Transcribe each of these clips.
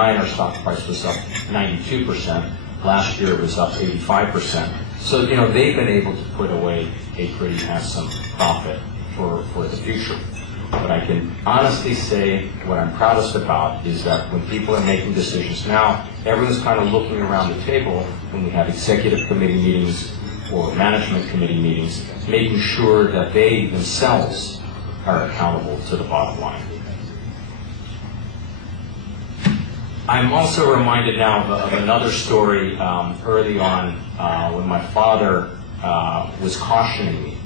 Our stock price was up 92%. Last year it was up 85%. So, they've been able to put away a pretty handsome profit for the future. But I can honestly say what I'm proudest about is that when people are making decisions now, everyone's kind of looking around the table when we have executive committee meetings or management committee meetings, making sure that they themselves are accountable to the bottom line. I'm also reminded now of another story early on when my father was cautioning me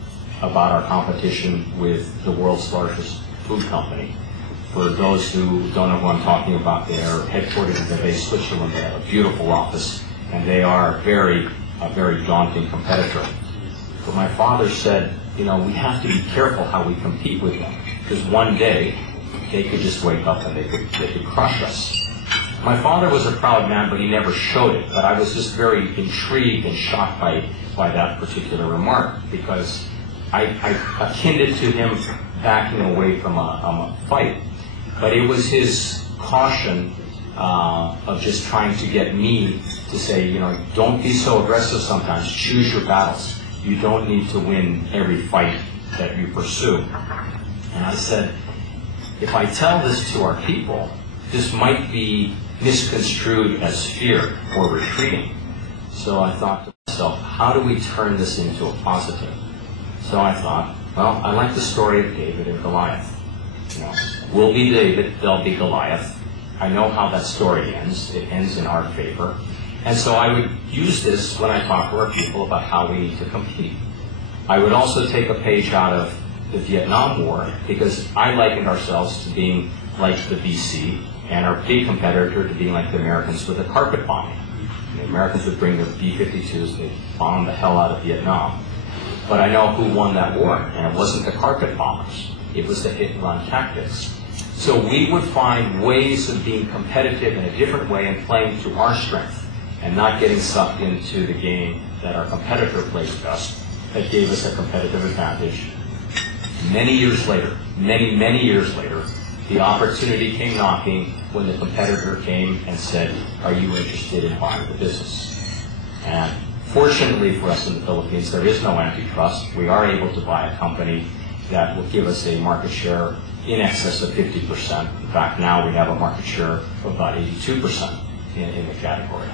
about our competition with the world's largest food company. For those who don't know who I'm talking about, they are headquartered in Basel, Switzerland. They have a beautiful office, and they are a very daunting competitor. But my father said, we have to be careful how we compete with them, because one day they could just wake up and they could crush us. My father was a proud man, but he never showed it. But I was just very intrigued and shocked by that particular remark, because I akined it to him backing away from a fight. But it was his caution of just trying to get me to say, don't be so aggressive sometimes. Choose your battles. You don't need to win every fight that you pursue. And I said, if I tell this to our people, this might be misconstrued as fear or retreating. So I thought to myself, how do we turn this into a positive? So I thought, well, I like the story of David and Goliath. We'll be David, they'll be Goliath. I know how that story ends. It ends in our favor. And so I would use this when I talk to our people about how we need to compete. I would also take a page out of the Vietnam War, because I likened ourselves to being like the BC, and our big competitor to being like the Americans with the carpet bombing. The Americans would bring their B-52s, they'd bomb the hell out of Vietnam. But I know who won that war, and it wasn't the carpet bombers. It was the hit-and-run tactics. So we would find ways of being competitive in a different way and playing to our strength, and not getting sucked into the game that our competitor plays best, that gave us a competitive advantage. Many years later, many years later, the opportunity came knocking when the competitor came and said, are you interested in buying the business? And fortunately for us in the Philippines, there is no antitrust. We are able to buy a company that will give us a market share in excess of 50%. In fact, now we have a market share of about 82% in the category.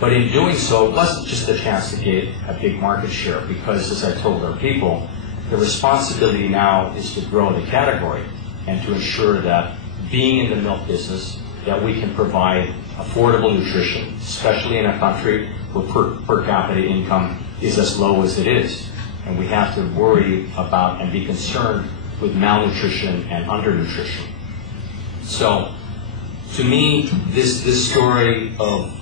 But in doing so, it wasn't just a chance to get a big market share, because as I told our people, the responsibility now is to grow the category and to ensure that being in the milk business, that we can provide affordable nutrition, especially in a country where per capita income is as low as it is. And we have to worry about and be concerned with malnutrition and undernutrition. So, to me, this story of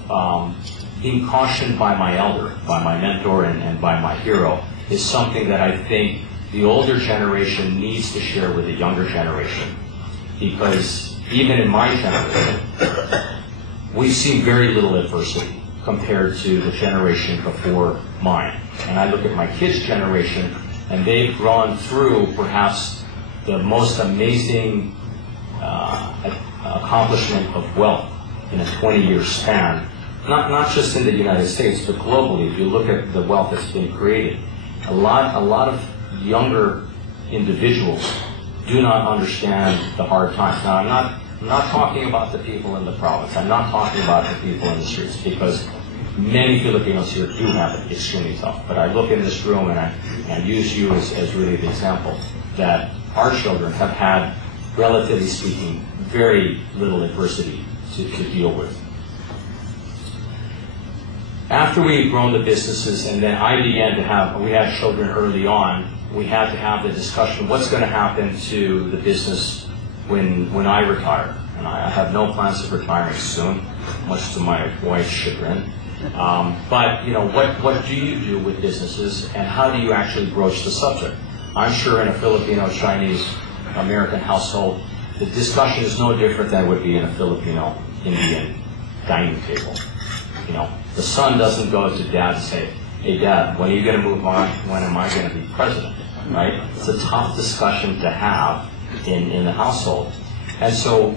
being cautioned by my elder, by my mentor, and by my hero is something that I think the older generation needs to share with the younger generation. Because even in my generation, we've seen very little adversity compared to the generation before mine. And I look at my kids' generation, and they've gone through perhaps the most amazing accomplishment of wealth in a 20-year span. Not just in the United States, but globally. If you look at the wealth that's been created, a lot of younger individuals do not understand the hard times. Now, I'm not talking about the people in the province. I'm not talking about the people in the streets, because many Filipinos here do have it extremely tough. But I look in this room and I use you as really the example that our children have had, relatively speaking, very little adversity to deal with. After we had grown the businesses, and then I began to have, we had children early on, we had to have the discussion, what's going to happen to the business when I retire? And I have no plans of retiring soon, much to my wife's chagrin. But, what do you do with businesses, and how do you actually broach the subject? I'm sure in a Filipino, Chinese, American household, the discussion is no different than it would be in a Filipino, Indian dining table. The son doesn't go to dad and say, hey dad, when are you going to move on? When am I going to be president? Right? It's a tough discussion to have in the household. And so,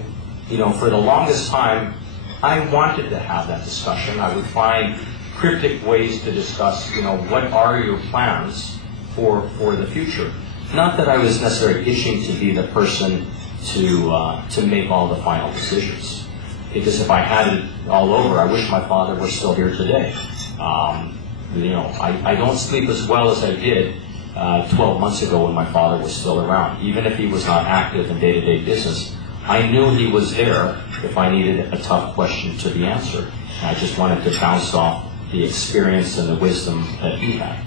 for the longest time, I wanted to have that discussion. I would find cryptic ways to discuss, what are your plans for the future? Not that I was necessarily itching to be the person to make all the final decisions. Because if I had it all over, I wish my father were still here today. I don't sleep as well as I did 12 months ago when my father was still around. Even if he was not active in day-to-day business, I knew he was there if I needed a tough question to be answered. And I just wanted to bounce off the experience and the wisdom that he had.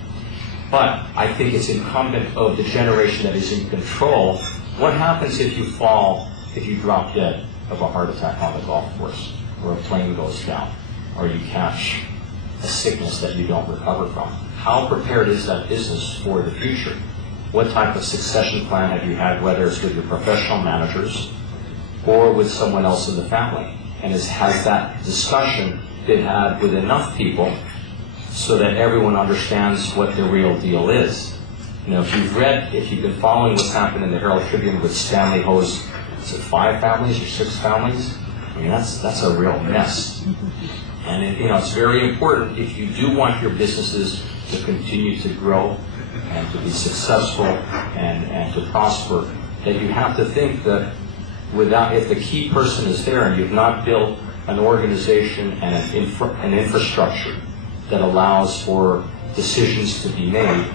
But I think it's incumbent of the generation that is in control. What happens if you fall, if you drop dead of a heart attack on the golf course, or a plane goes down, or you catch a sickness that you don't recover from? How prepared is that business for the future? What type of succession plan have you had, whether it's with your professional managers or with someone else in the family? And has that discussion been had with enough people so that everyone understands what the real deal is? If you've been following what's happened in the Herald Tribune with Stanley Ho's, is it 5 families or 6 families? I mean, that's a real mess. And it's very important, if you do want your businesses to continue to grow and to be successful and to prosper, that you have to think that if the key person is there and you've not built an organization and an infrastructure that allows for decisions to be made,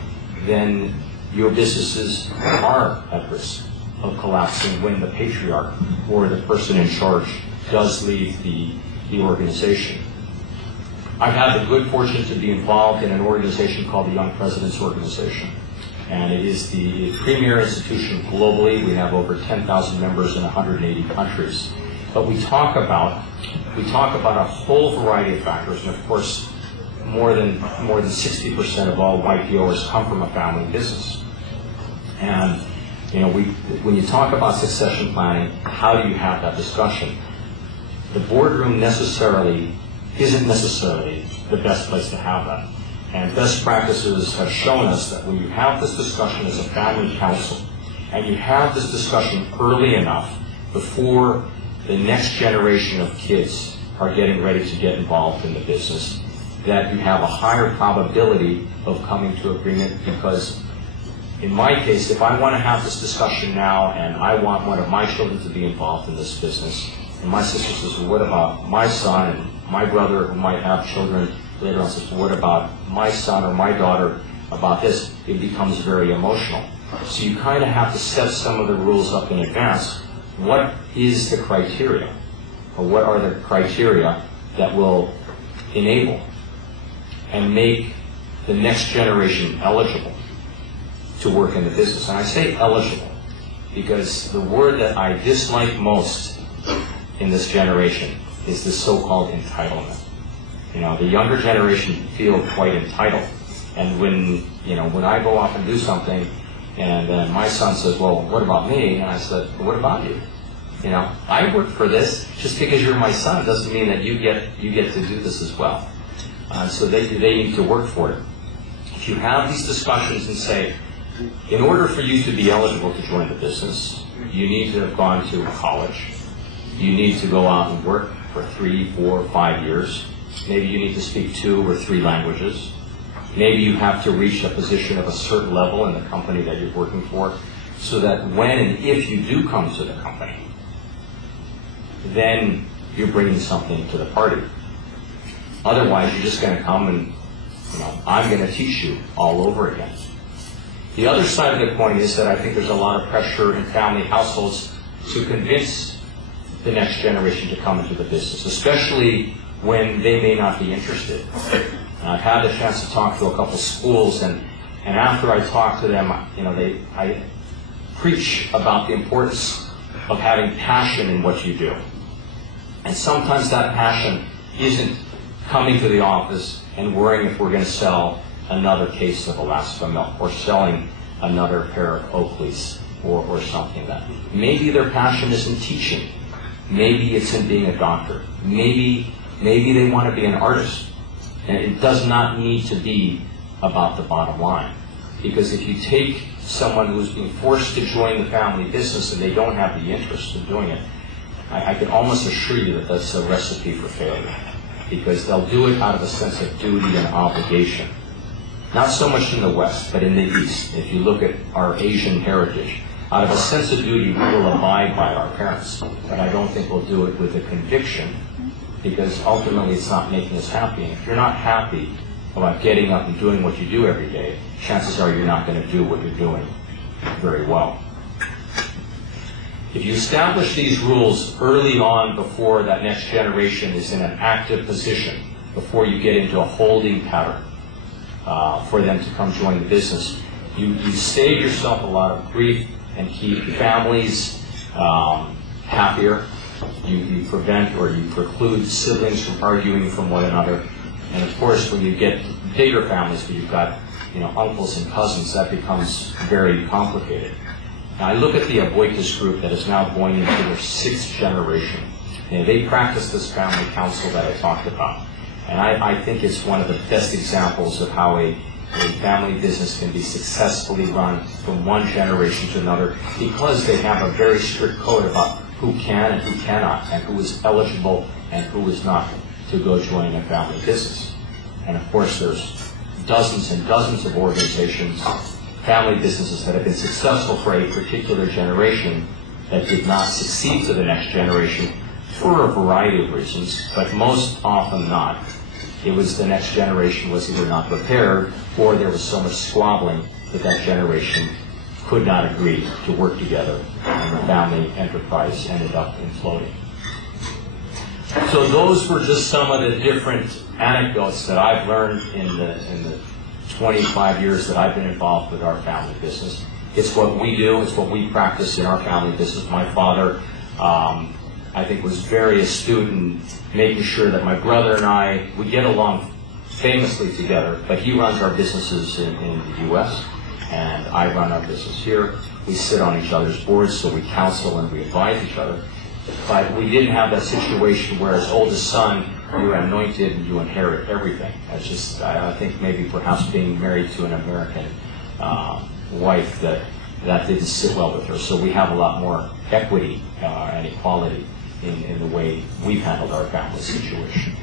then your businesses are at risk of collapsing when the patriarch or the person in charge does leave the organization. I've had the good fortune to be involved in an organization called the Young Presidents Organization. And it is the premier institution globally. We have over 10,000 members in 180 countries. But we talk about a whole variety of factors, and of course, more than 60% of all YPOers come from a family business. And when you talk about succession planning, how do you have that discussion? The boardroom isn't necessarily the best place to have that. And best practices have shown us that when you have this discussion as a family council, and you have this discussion early enough before the next generation of kids are getting ready to get involved in the business, that you have a higher probability of coming to agreement. Because in my case, if I want to have this discussion now and I want one of my children to be involved in this business, and my sister says, well, what about my son and my brother who might have children later on says, well, what about my son or my daughter about this? It becomes very emotional. So you kind of have to set some of the rules up in advance. What is the criteria? Or what are the criteria that will enable and make the next generation eligible to work in the business? And I say eligible because the word that I dislike most in this generation is the so-called entitlement. The younger generation feel quite entitled. And when I go off and do something, and then my son says, well, what about me? And I said, well, what about you? I work for this. Just because you're my son doesn't mean that you get to do this as well. So they need to work for it. If you have these discussions and say, in order for you to be eligible to join the business, you need to have gone to college. You need to go out and work for 3, 4, 5 years. Maybe you need to speak 2 or 3 languages. Maybe you have to reach a position of a certain level in the company that you're working for, so that when and if you do come to the company, then you're bringing something to the party. Otherwise, you're just going to come and, I'm going to teach you all over again. The other side of the coin is that I think there's a lot of pressure in family households to convince the next generation to come into the business, especially when they may not be interested. And I've had the chance to talk to a couple schools, and after I talk to them, I preach about the importance of having passion in what you do. And sometimes that passion isn't coming to the office and worrying if we're going to sell another case of Alaska milk or selling another pair of Oakleys or something like that. Maybe their passion is in teaching. Maybe it's in being a doctor. Maybe they want to be an artist. And it does not need to be about the bottom line. Because if you take someone who's being forced to join the family business and they don't have the interest in doing it, I can almost assure you that that's a recipe for failure, because they'll do it out of a sense of duty and obligation. Not so much in the West, but in the East. If you look at our Asian heritage, out of a sense of duty, we will abide by our parents. But I don't think we'll do it with a conviction, because ultimately it's not making us happy. And if you're not happy about getting up and doing what you do every day, chances are you're not going to do what you're doing very well. If you establish these rules early on, before that next generation is in an active position, before you get into a holding pattern for them to come join the business, you save yourself a lot of grief and keep families happier. You prevent or you preclude siblings from arguing from one another. And of course, when you get bigger families where you've got uncles and cousins, that becomes very complicated. Now, I look at the UYTENGSU group that is now going into their 6th generation. And they practice this family council that I talked about. And I think it's one of the best examples of how a family business can be successfully run from one generation to another, because they have a very strict code about who can and who cannot, and who is eligible and who is not to go join a family business. And of course, there's dozens and dozens of organizations, family businesses that have been successful for a particular generation that did not succeed to the next generation for a variety of reasons, but most often not. It was the next generation was either not prepared, or there was so much squabbling that that generation could not agree to work together, and the family enterprise ended up imploding. So those were just some of the different anecdotes that I've learned in the 25 years that I've been involved with our family business. It's what we do, it's what we practice in our family business. My father, I think, was very astute in making sure that my brother and I, we get along famously together, but he runs our businesses in the U.S., and I run our business here. We sit on each other's boards, so we counsel and we advise each other. But we didn't have that situation where, as oldest son, you're anointed and you inherit everything. That's just, I think maybe perhaps being married to an American wife, that didn't sit well with her. So we have a lot more equity and equality in the way we've handled our family situation.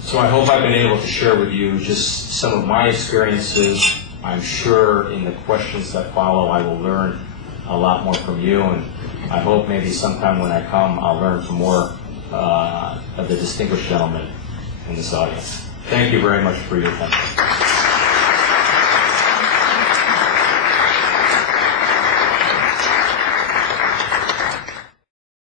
So I hope I've been able to share with you just some of my experiences. I'm sure in the questions that follow I will learn a lot more from you, and I hope maybe sometime when I come I'll learn from more of the distinguished gentlemen in this audience. Thank you very much for your attention.